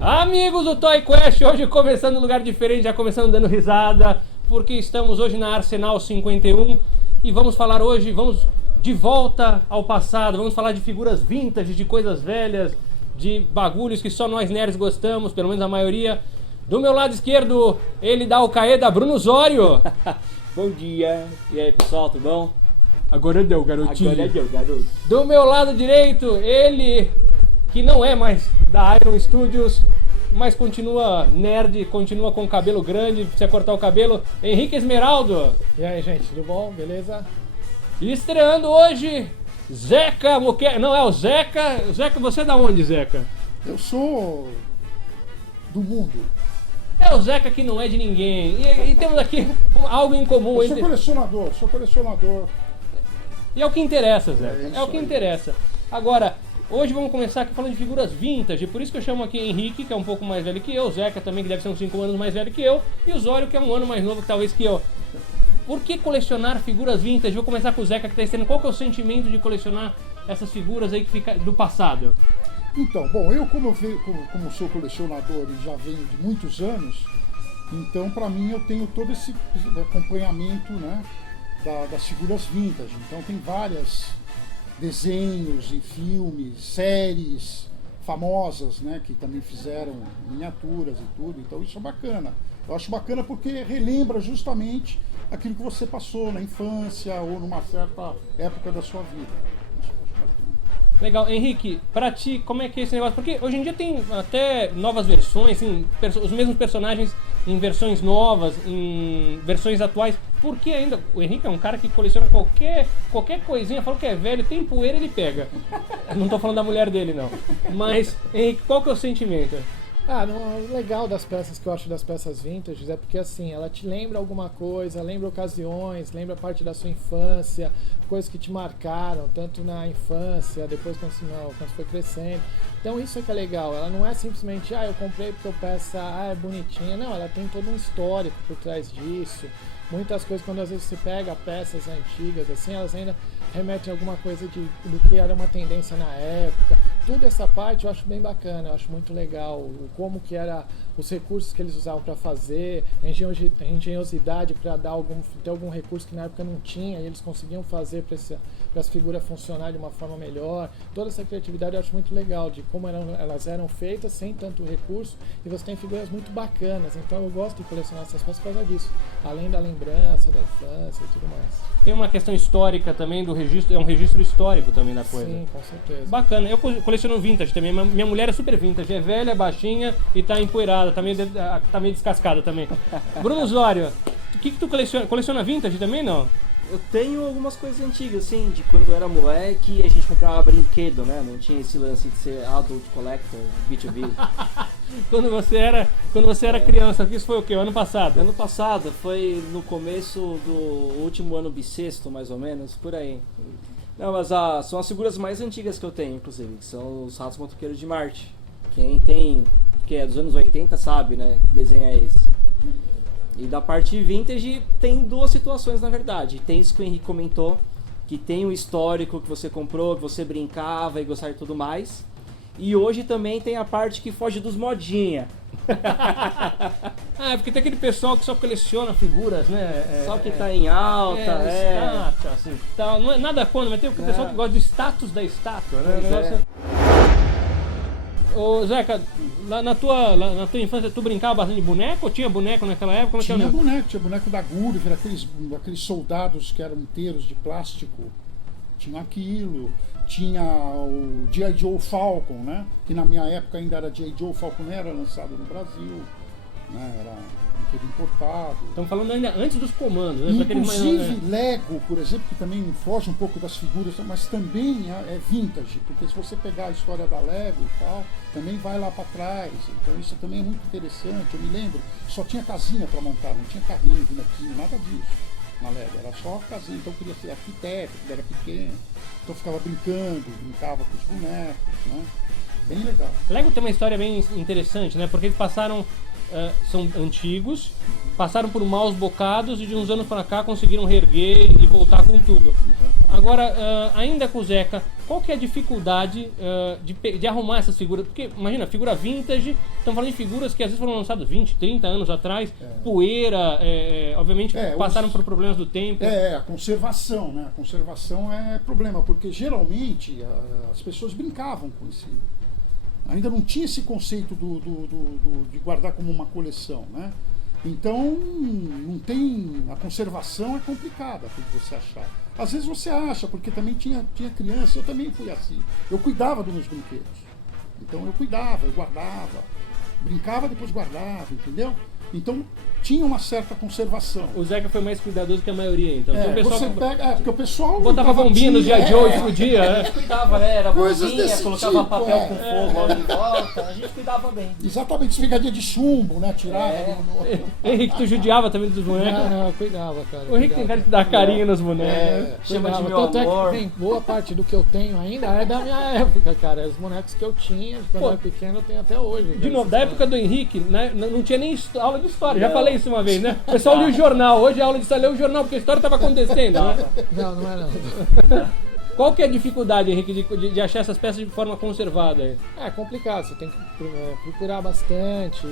Amigos do Toy Quest, hoje começando um lugar diferente, já começando dando risada, porque estamos hoje na Arsenal 51 e vamos falar hoje, vamos de volta ao passado, vamos falar de figuras vintage, de coisas velhas, de bagulhos que só nós nerds gostamos, pelo menos a maioria. Do meu lado esquerdo, ele dá o Caeda, Bruno Osório. Bom dia, e aí pessoal, tudo bom? Agora deu, garotinho. Agora deu, garoto. Do meu lado direito, ele que não é mais da Iron Studios, mas continua nerd, continua com o cabelo grande, precisa cortar o cabelo, Henrique Esmeraldo. E aí, gente, tudo bom? Beleza? E estreando hoje, Zeca Moqueca. Não, é o Zeca. Zeca, você é da onde, Zeca? Eu sou do mundo. É o Zeca que não é de ninguém. E temos aqui algo em comum. Eu sou colecionador. E é o que interessa, Zeca. É É, isso o que aí. interessa. Agora, hoje vamos começar aqui falando de figuras vintage. Por isso que eu chamo aqui Henrique, que é um pouco mais velho que eu. O Zeca também, que deve ser uns 5 anos mais velho que eu. E o Zório, que é um ano mais novo, talvez, que eu. Por que colecionar figuras vintage? Vou começar com o Zeca, que está estreando. Qual que é o sentimento de colecionar essas figuras aí que fica do passado? Então, bom, eu como sou colecionador e já venho de muitos anos, então para mim eu tenho todo esse acompanhamento, né, das figuras vintage. Então tem vários desenhos e filmes, séries famosas, né, que também fizeram miniaturas e tudo. Então isso é bacana. Eu acho bacana porque relembra justamente aquilo que você passou na infância ou numa certa época da sua vida. Isso eu acho bacana. Legal. Henrique, pra ti, como é que é esse negócio? Porque hoje em dia tem até novas versões, assim, os mesmos personagens em versões novas, em versões atuais. Por que ainda? O Henrique é um cara que coleciona qualquer coisinha, fala que é velho, tem poeira, ele pega. Não tô falando da mulher dele, não. Mas, Henrique, qual que é o sentimento? O legal das peças que eu acho das peças vintage é porque assim, ela te lembra alguma coisa, lembra ocasiões, lembra parte da sua infância, coisas que te marcaram, tanto na infância, depois quando você foi crescendo. Então isso é que é legal, ela não é simplesmente, eu comprei porque a peça é bonitinha, não, ela tem todo um histórico por trás disso. Muitas coisas, quando às vezes você pega peças antigas, assim, elas ainda remetem a alguma coisa do que era uma tendência na época. Toda essa parte eu acho bem bacana, eu acho muito legal, como que era os recursos que eles usavam para fazer, a engenhosidade para ter algum recurso que na época não tinha, e eles conseguiam fazer para as figuras funcionarem de uma forma melhor. Toda essa criatividade eu acho muito legal, de como elas eram feitas sem tanto recurso, e você tem figuras muito bacanas, então eu gosto de colecionar essas peças por causa disso, além da lembrança, da infância e tudo mais. Tem uma questão histórica também do registro, é um registro histórico também da coisa. Sim, com certeza. Bacana, eu coleciono vintage também, minha mulher é super vintage, é velha, é baixinha e tá empoeirada, tá meio descascada também. Bruno Osório, o que tu coleciona? Coleciona vintage também, não? Eu tenho algumas coisas antigas, assim, de quando eu era moleque e a gente comprava brinquedo, né? Não tinha esse lance de ser adult collector, B2B. Quando você era criança, isso foi o quê? Ano passado? Ano passado, foi no começo do último ano bissexto, mais ou menos, por aí. Não, mas são as figuras mais antigas que eu tenho, inclusive, que são os Ratos Motoqueiros de Marte. Quem tem, que é dos anos 80, sabe, né? Que desenho é esse. E da parte vintage tem duas situações, na verdade. Tem isso que o Henrique comentou, que tem o histórico que você comprou, que você brincava e gostava de tudo mais. E hoje também tem a parte que foge dos modinha. Porque tem aquele pessoal que só coleciona figuras, né? Só que tá em alta, estátua, assim, tal. Não é nada contra, mas tem o pessoal que gosta do status da estátua, né? Pois é. Ô Zeca, na tua infância tu brincava bastante de boneco? Ou tinha boneco naquela época? Como é que Tinha era? boneco da Gulliver, aqueles soldados que eram inteiros de plástico. Tinha aquilo. Tinha o G.I. Joe Falcon, né? Que na minha época ainda era G.I. Joe Falcon, não era lançado no Brasil, né? Era tudo importado. Estamos falando ainda antes dos comandos, né? Inclusive Lego, por exemplo, que também foge um pouco das figuras, mas também é vintage, porque se você pegar a história da Lego e tal, também vai lá para trás. Então isso também é muito interessante. Eu me lembro, só tinha casinha para montar, não tinha carrinho, bonequinho, nada disso na Lego, era só casinha. Então eu queria ser arquiteto, quando era pequeno, então eu ficava brincava com os bonecos, né? Bem legal. Lego tem uma história bem interessante, né? Porque eles passaram, são antigos, passaram por maus bocados e de uns anos para cá conseguiram reerguer e voltar com tudo. Agora, ainda com o Zeca, qual que é a dificuldade de arrumar essas figuras? Porque, imagina, figura vintage, estamos falando de figuras que às vezes foram lançadas 20, 30 anos atrás, poeira, obviamente passaram por problemas do tempo. A conservação, né? A conservação é problema, porque geralmente as pessoas brincavam com esse... Ainda não tinha esse conceito de guardar como uma coleção, né? Então, não tem... A conservação é complicada de você achar. Às vezes você acha, porque também tinha criança, eu também fui assim. Eu cuidava dos meus brinquedos. Então eu cuidava, eu guardava. Brincava, depois guardava, entendeu? Então tinha uma certa conservação. O Zeca foi mais cuidadoso que a maioria, então. Então o pessoal você pega, porque o pessoal botava bombinha no G.I. Joe e explodia. A gente cuidava, né? Era Coisas bombinha, desse colocava tipo, papel com fogo ali em volta, a gente cuidava bem. Exatamente, esfregadinha de chumbo, né? Tirava. Henrique, tu judiava também dos bonecos? Não, eu cuidava, cara. O Henrique tem cara de dar carinho nos bonecos. Chama de Cuidava. meu Tanto amor. é que tem boa parte do que eu tenho ainda é da minha época, cara. Os bonecos que eu tinha, quando eu era pequeno, eu tenho até hoje. De novo, da época do Henrique, né, não tinha nem aula de história. Já falei isso uma vez, né? O pessoal lia o jornal. Hoje a aula de história lê o jornal, porque a história estava acontecendo, né? Não é não. Qual que é a dificuldade, Henrique, de achar essas peças de forma conservada? Aí? É complicado, você tem que procurar bastante,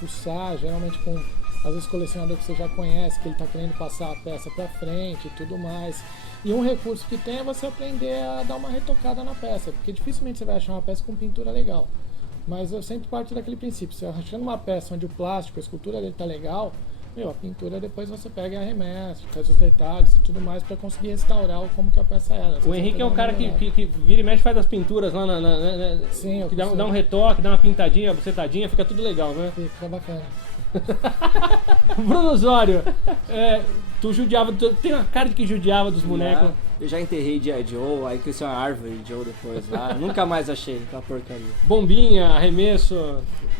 fuçar, geralmente com, às vezes, colecionador que você já conhece, que ele está querendo passar a peça para frente e tudo mais. E um recurso que tem é você aprender a dar uma retocada na peça, porque dificilmente você vai achar uma peça com pintura legal. Mas eu sempre parto daquele princípio, se achando uma peça onde o plástico, a escultura dele tá legal, a pintura depois você pega e arremessa, faz os detalhes e tudo mais para conseguir restaurar como que a peça era. O Henrique é o cara que vira e mexe, faz as pinturas lá Sim, que dá um retoque, dá uma pintadinha, bucetadinha, fica tudo legal, né? Fica bacana. Bruno Osório, tu judiava, tem uma cara de que judiava dos bonecos. Eu já enterrei G.I. Joe, aí cresceu uma árvore de Joe depois lá. Nunca mais achei aquela porcaria. Bombinha, arremesso.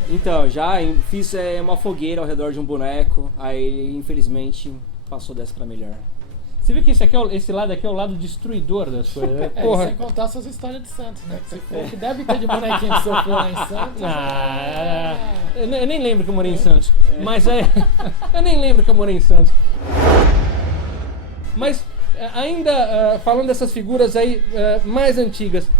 Então, já fiz uma fogueira ao redor de um boneco, aí infelizmente passou dessa pra melhor. Você vê que esse lado aqui é o lado destruidor das coisas, né? E sem contar essas histórias de Santos, né? Que você falou que deve ter de bonequinho que sofreu lá em Santos. Eu nem lembro que eu morei em Santos. Mas eu nem lembro que eu morei em Santos. Mas ainda falando dessas figuras aí mais antigas,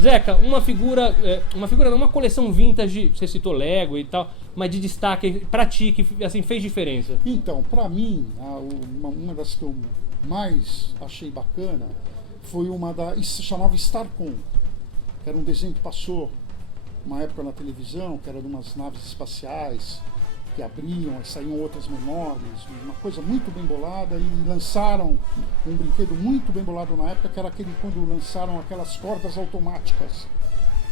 Zeca, uma coleção vintage, você citou Lego e tal, mas de destaque pra ti, que assim, fez diferença. Então, pra mim, uma das que eu mais achei bacana foi se chamava Starcom, que era um desenho que passou uma época na televisão, que era de umas naves espaciais que abriam, e saíam outras menores, uma coisa muito bem bolada, e lançaram um brinquedo muito bem bolado na época, que era aquele quando lançaram aquelas cordas automáticas.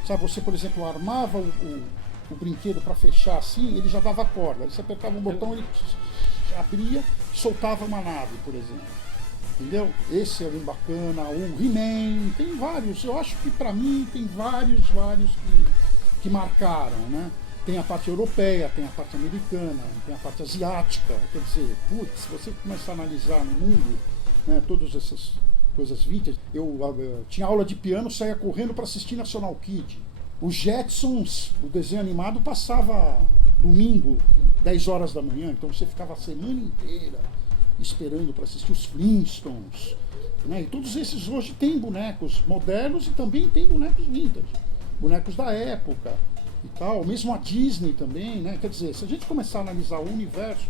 Sabe, você, por exemplo, armava o brinquedo para fechar assim, ele já dava corda. Você apertava um botão, ele abria, soltava uma nave, por exemplo. Entendeu? Esse é um bacana, o He-Man, tem vários. Eu acho que para mim tem vários que marcaram, né? Tem a parte europeia, tem a parte americana, tem a parte asiática. Quer dizer, putz, se você começar a analisar no mundo, né, todas essas coisas vintage. Eu tinha aula de piano, saía correndo para assistir National Kid. Os Jetsons, o desenho animado, passava domingo, 10 horas da manhã, então você ficava a semana inteira esperando para assistir os Flintstones, né? E todos esses hoje têm bonecos modernos e também tem bonecos vintage, bonecos da época e tal, mesmo a Disney também, né? Quer dizer, se a gente começar a analisar o universo,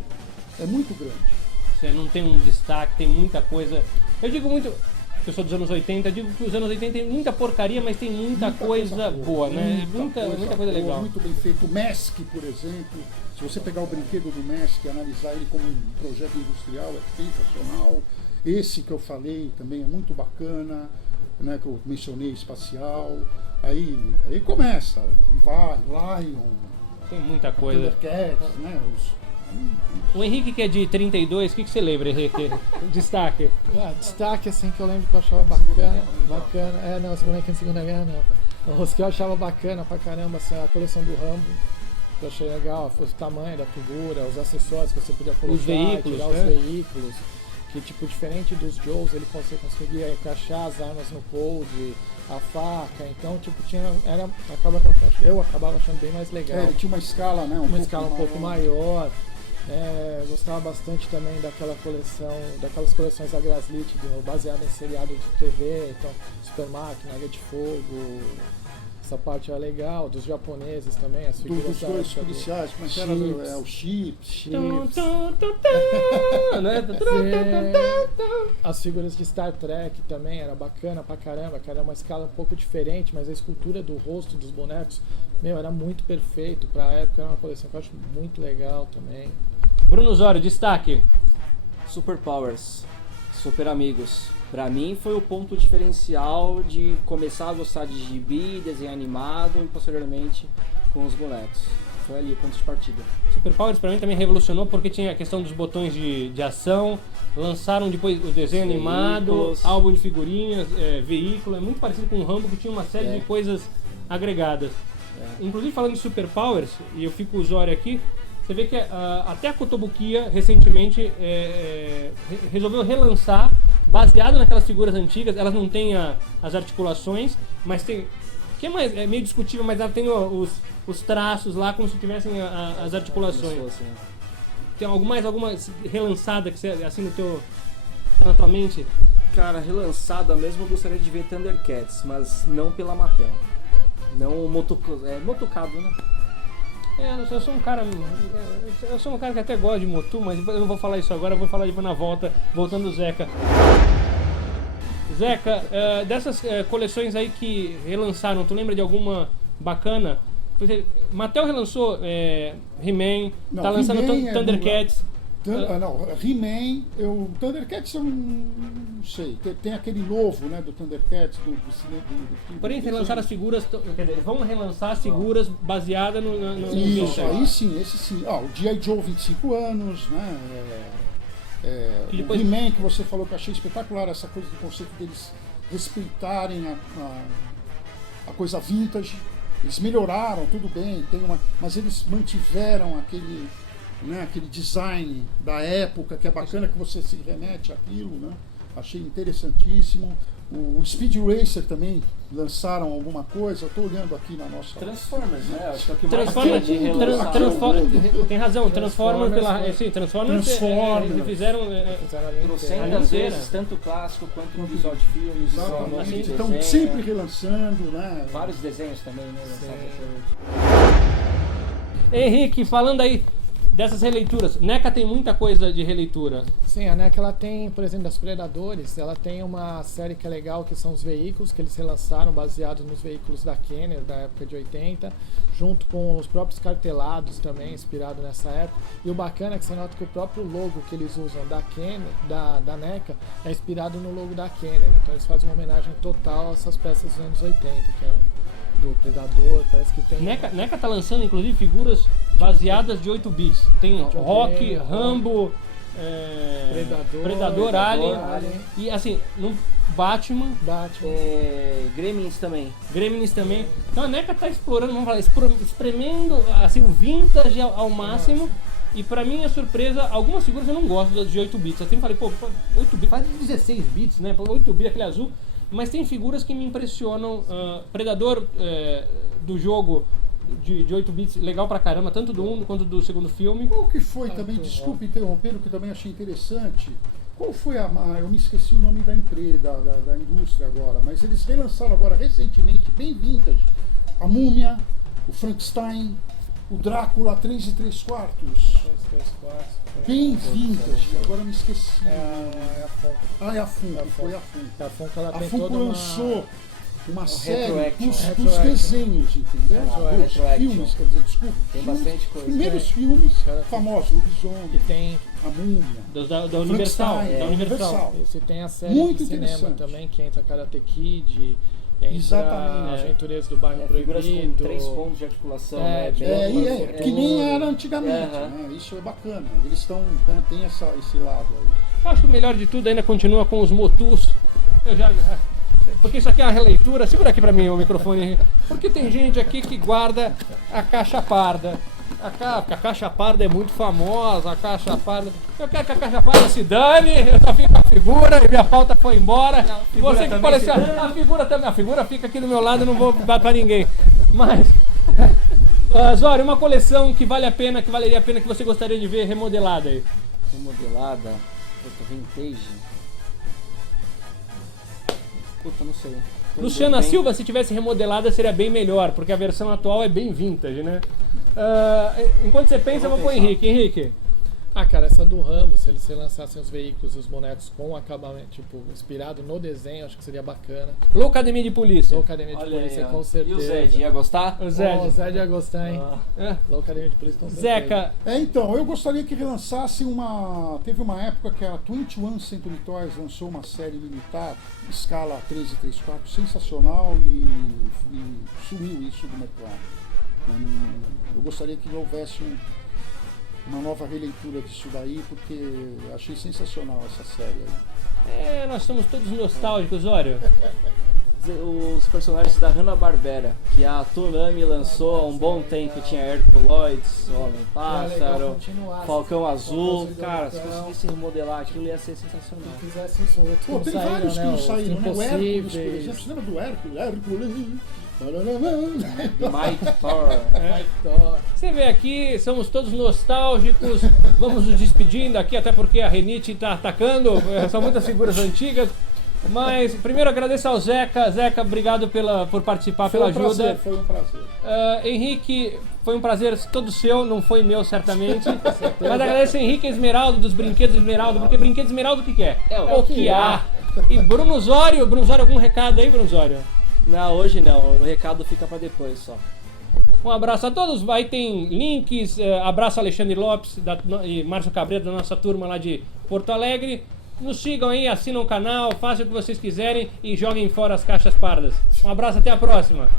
é muito grande. Você não tem um destaque, tem muita coisa. Eu digo muito, eu sou dos anos 80, eu digo que os anos 80 tem muita porcaria, mas tem muita coisa boa, né? Muita coisa legal. Muito bem feito. O Mask, por exemplo, se você pegar o brinquedo do Mask e analisar ele como um projeto industrial, é sensacional. Esse que eu falei também é muito bacana, né, que eu mencionei, espacial. Aí começa, vai, Lion, Tem muita coisa. Thundercats, né? O Henrique, que é de 32, o que você lembra, Henrique? Destaque. Destaque assim que eu lembro que eu achava bacana. Não, esse bonequinho de Segunda Guerra não. Os que eu achava bacana pra caramba, assim, a coleção do Rambo, que eu achei legal, foi o tamanho da figura, os acessórios que você podia colocar, os veículos, tirar né? Os veículos. Que tipo, diferente dos Joes, você conseguia encaixar as armas no cold, a faca, então tipo, eu acabava achando bem mais legal. Ele tinha uma escala, né? Uma escala um pouco maior. Gostava bastante também daquelas coleções da Graslit, baseada em seriado de TV, então Super Máquina, Águia de Fogo, essa parte é legal, dos japoneses também, as figuras Dos dois policiais, como é que era? O Chips. As figuras de Star Trek também, era bacana pra caramba, que era uma escala um pouco diferente, mas a escultura do rosto dos bonecos, era muito perfeito pra época, era uma coleção que eu acho muito legal também. Bruno Osório, destaque. Super Powers, Super Amigos. Pra mim foi o ponto diferencial de começar a gostar de gibi, desenho animado e posteriormente com os bonecos. Foi ali o ponto de partida. Super Powers pra mim também revolucionou porque tinha a questão dos botões de ação, lançaram depois o desenho animado, álbum de figurinhas, veículo, é muito parecido com o Rambo, que tinha uma série de coisas agregadas. Inclusive falando de Super Powers, e eu fico Osório aqui, você vê que até a Kotobukiya recentemente resolveu relançar, baseado naquelas figuras antigas. Elas não têm as articulações, mas tem... que mais? É meio discutível, mas ela tem os traços lá como se tivessem as articulações. Assim. Tem alguma relançada que você, assim, tá na tua mente? Cara, relançada mesmo eu gostaria de ver Thundercats, mas não pela Mattel. Não motocado, né? Eu sou um cara que até gosta de motu, mas eu não vou falar isso agora, eu vou falar depois na volta, voltando do Zeca. Zeca, dessas coleções aí que relançaram, tu lembra de alguma bacana? Mattel relançou He-Man, tá lançando Thundercats. He-Man, o Thundercats eu não sei. Tem aquele novo, né, do Thundercats, do Porém, relançaram as figuras, quer dizer, vão relançar as figuras baseadas no Isso, aí sim, esse sim. O G.I. Joe 25 anos, né? Depois... O He-Man que você falou que eu achei espetacular, essa coisa do conceito deles respeitarem a coisa vintage. Eles melhoraram, tudo bem, mas eles mantiveram aquele design da época, que é bacana, que você se remete àquilo, né? Achei interessantíssimo. O Speed Racer também lançaram alguma coisa, estou olhando aqui na nossa... Transformers, né? Acho que é o que Transformers, tem razão, Transformers fizeram trocentas vezes, tanto clássico quanto o visual de filmes. Exatamente, estão sempre relançando, né? Vários desenhos também, né? Henrique, falando aí dessas releituras, NECA tem muita coisa de releitura. Sim, a NECA ela tem, por exemplo, das Predadores, ela tem uma série que é legal, que são os veículos que eles relançaram, baseados nos veículos da Kenner, da época de 80, junto com os próprios cartelados também, inspirado nessa época. E o bacana é que você nota que o próprio logo que eles usam da Kenner, da NECA, é inspirado no logo da Kenner. Então eles fazem uma homenagem total a essas peças dos anos 80, que é do Predador, parece que tem... NECA tá lançando, inclusive, figuras baseadas de 8 bits. Tem Rock, Rambo, Predador, Alien. E assim, no Batman. Gremlins também. Então a NECA tá explorando, vamos falar, espremendo assim, o vintage ao máximo. E pra minha surpresa, algumas figuras eu não gosto de 8 bits. Eu sempre falei, 8 bits, faz 16 bits, né? 8 bits, aquele azul. Mas tem figuras que me impressionam. Predador do jogo de 8 bits, legal pra caramba, tanto do 1 quanto do segundo filme. Qual que foi também, desculpe interromper, que eu também achei interessante. Qual foi eu me esqueci o nome da empresa, da indústria agora, mas eles relançaram agora recentemente, bem vintage, a Múmia, o Frankenstein, o Drácula 3 3/4. Bem vintage, agora eu me esqueci. É a Funko. É a Funko, foi a Funko. A Funko, ela A tem Funko toda lançou uma série dos Retroaction. desenhos, entendeu? Dos Retroaction. filmes, quer dizer, desculpa. Tem bastante coisa. Primeiros filmes famosos, o Lobisomem, E tem, a Múmia. Da Universal. Frankenstein, Da Universal. você tem a série Muito de cinema interessante. também, que entra Karate Kid, entra Exatamente. Aventureiros do Bairro Figuras com Proibido. 3 pontos de articulação, É, né? Que nem era antigamente, Aham. né? Isso é bacana. Eles tem esse lado aí. Eu acho que o melhor de tudo ainda continua com os motus. Porque isso aqui é uma releitura. Segura aqui pra mim o microfone, Henrique. Porque tem gente aqui que guarda a caixa parda. A caixa parda é muito famosa, a caixa parda. Eu quero que a caixa parda se dane, eu só fico com a figura e minha pauta foi embora. E você que coleciona. A figura fica aqui do meu lado, eu não vou dar pra ninguém. Mas Zório, uma coleção que vale a pena, que valeria a pena, que você gostaria de ver remodelada aí. Remodelada. Puta, vintage. Puta, não sei. Luciana Bem- Silva, se tivesse remodelada, seria bem melhor, porque a versão atual é bem vintage, né? Enquanto você pensa, eu vou pro Henrique. Henrique, Ah, cara, essa do Rambo, se eles lançassem os veículos e os bonecos com acabamento, tipo, inspirado no desenho, acho que seria bacana. Loucademia de Polícia. Loucademia de Olha aí, Polícia, ó. com certeza. E o Zed, ia gostar? O O Zé. Zed ia gostar, hein? É. Loucademia de Polícia, com certeza. Zeca, Então, eu gostaria que relançasse uma. Teve uma época que a 21 Century Toys lançou uma série militar, escala 1334, sensacional e sumiu isso do mercado. Eu gostaria que houvesse uma nova releitura disso daí, porque achei sensacional essa série aí. nós estamos todos nostálgicos, Zório. Os personagens da Hanna-Barbera, que a Toonami lançou há um bom tempo, tinha Herculoides, É legal Homem-Pássaro, continuar, Falcão assim, Azul. Falcão Cara, se Azul, conseguisse remodelar aquilo ia ser sensacional. Se fizesse isso, outros Pô, que tem não saíram, vários que né? não Os saíram, né? O Hércules, por Impossíveis. exemplo. Você lembra do Hércules? Hércules. Mike Thor. Thor. Você vê aqui, somos todos nostálgicos, vamos nos despedindo aqui, até porque a Renite está atacando, são muitas figuras antigas. Mas primeiro agradeço ao Zeca. Zeca, obrigado por participar, pela ajuda. Foi um prazer. Henrique, foi um prazer todo seu, não foi meu certamente. Mas agradeço ao Henrique Esmeraldo, dos Brinquedos Esmeraldo, porque Brinquedos Esmeraldo o que é? É o que há. E Bruno Zório, algum recado aí, Bruno Zório? Não, hoje não, o recado fica pra depois só. Um abraço a todos, aí tem links, abraço Alexandre Lopes e Márcio Cabreiro da nossa turma lá de Porto Alegre. Nos sigam aí, assinam o canal, façam o que vocês quiserem e joguem fora as caixas pardas. Um abraço, até a próxima.